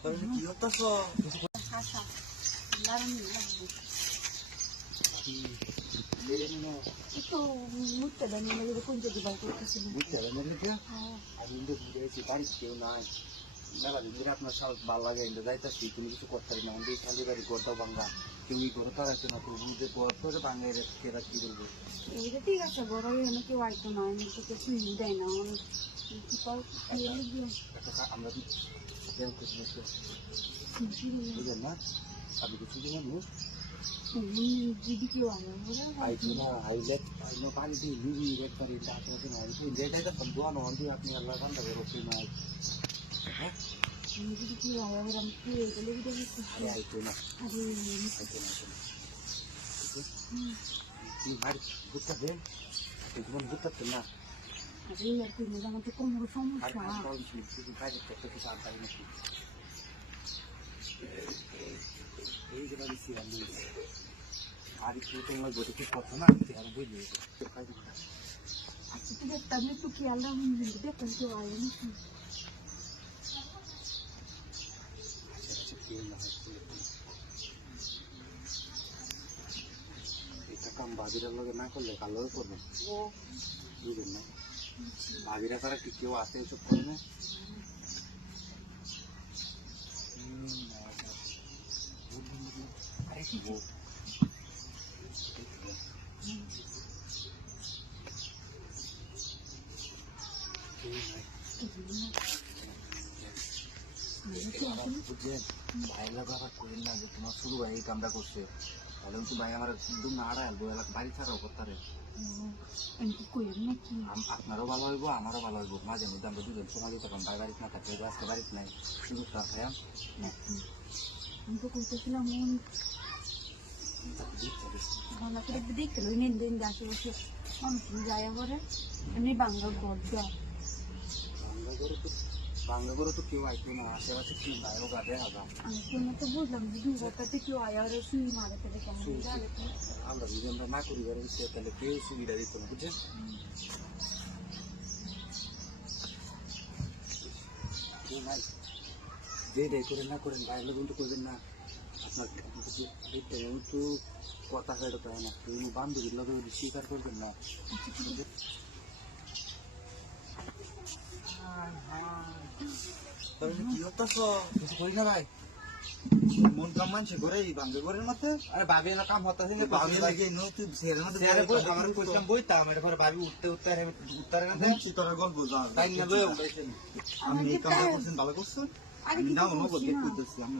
কি হতাছ? আপনার সাহস ভালো লাগে যাইতেছি তুমি কিছু করতে পারি না আমাদের খালি বাড়ি ঘরটাও ভাঙ্গা কেউ ঘরে তাড়াইতে না তো ঘর করে ভাঙ্গাই কেরা কি বলবো এইটা ঠিক আছে বড় এখানে কেউ আইতো না এমনি তো কিছু দেয় না আমরা বুঝলেন না আপনি কিছু দিন যদি কেউ আইতো না আইলে পানি দিয়ে লুবি একবারে আশেপাশে না যেটাই তো দোয়া নহন দিয়ে আপনি আল্লাহ ঠান্ডা করে রক্ষে না যদি কেউ আবার আমি কি এটা লেগে দেখি আইতো না আরে তুই ভাই ঘুরতে দে জীবন ঘুরতে না আরে আর কি মজা আমাদের কোমর সমস্যা আর একটু তোমার বইটা ঠিক কথা না আর বুঝলি আচ্ছা ঠিক আছে তাহলে একটু খেয়াল রাখুন দেখুন কেউ আয় নাকি এটা কাম বাজিরার লগে না করলে কালো করবে বুঝলেন না বাজিরা ছাড়া কি কেউ আসে এসব করে না আরে কি বউ বুঝলেন ভাইয়ের লাগে আবার করেন না যে তোমার শুরু ভাই এই কামটা করছে তাহলে কিন্তু ভাই আমার একদম না আড়াই আলবো বাড়ি ছাড়াও করতে আপনারও ভালো হইব আমারও ভালো হইব মাঝে মধ্যে আমরা দুজন সময় দিতে পারলাম ভাই বাড়িতে না থাকলে আজকে বাড়িতে নাই শুধু খাই আমি তো করতেছিলাম ভালো করে দেখতে ওই নিন দিন আশেপাশে মানুষ যায় করে এমনি বাংলা গড় বাংলা করে তো কেউ আইতো না আশেপাশে কি ভাইও গাদে আগাম আমি তো বুঝলাম যে দুর্গাতে কেউ আয়া আর শুই মারে ফেলে কেমন আমরা যদি আমরা না করি বেড়ে তাহলে কেউ সুবিধা দিত না বুঝছেন যে দেয় করে না করেন বাইরে কিন্তু করবেন না আপনার কিন্তু কথা হয়ে পায় না তুমি বান্ধবীর লগে স্বীকার করবেন না কি হতাছ কিছু করি না ভাই মন কাম মানছে করে বান্ধব ঘরের মধ্যে আরে ভাবি না কাম হতাছে ভাবি লাগে নো তুই শেরের মধ্যে আমার কইতাম বইতাম এটা পরে ভাবি উঠতে উত্তরে না তোর গল্প যা তাই না আমি এই কামটা করছেন ভালো করছেন আমি নাও নো বলতে কইতেছি আমি